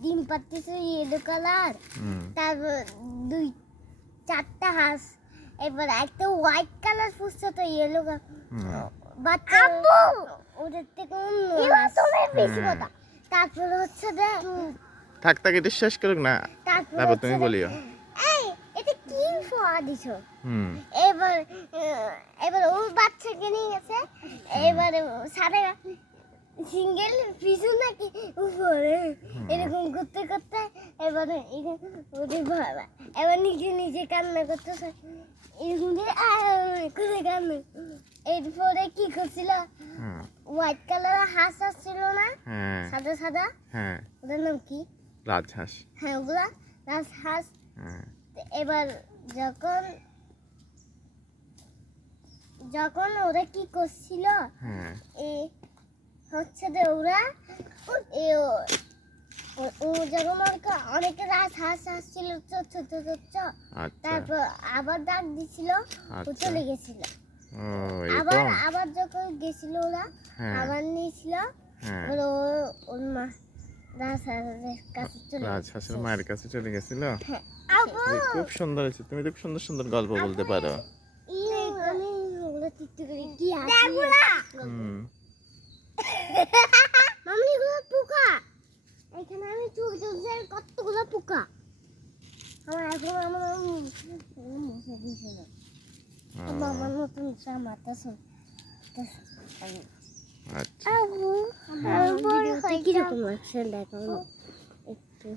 ডিম পাচ্ছে yellow colour তারপর দুই চারটা হাঁস। এবার একটা হোয়াইট কালার ফুসছে তো ইয়েলো। বাচ্চা ওদের থেকে অন্য বেশি কথা। তারপর হচ্ছে যে থাক থাক এটা শেষ করুক না। তারপর তুমি বলিও। এই এটা কি ফোয়া দিছো? হুম। এবার এবার ওর বাচ্চাকে নিয়ে গেছে। এবারে সাড়ে সিঙ্গেল পিছু নাকি উপরে? এরকম করতে করতে এবারে বাবা। এবার নিজে নিজে কান্না করতেছে। এরকম করে কান্না। এরপরে কি করছিল? হোয়াইট কালারের হাঁস আসছিল না? সাদা সাদা? ওদের নাম কি? রাজহাঁস হ্যাঁ ওগুলা। রাজ হাঁস। হ্যাঁ এবার যখন যখন ওরা কি করছিল? এ হচ্ছে যে ওরা ও- যখন অনেক রাত হাঁস আসছিল ছোট ছোট ছোট আচ্ছা। তারপর আবার ডাক দিছিল ও আচ্ছা। চলে গেছিল। আবার আবার যখন গেছিল ওরা হ্যাঁ। আবার নিয়েছিল হ্যাঁ। ওর মা রাজহাঁসের কাছে চলে রাজহাঁসের মায়ের কাছে চলে গেছিল? হ্যাঁ। খুব সুন্দর হয়েছে। তুমি তো খুব সুন্দর সুন্দর গল্প বলতে পারো। হুম। মামনি এগুলো পোকা। এখানে আমি চোখ যাই কতগুলো পোকা। আমার এখন আমার মশা দিয়েছে না। বাবার নতুন জামাটা শুন আচ্ছা। আবু কীরকম আছে দেখো একটু।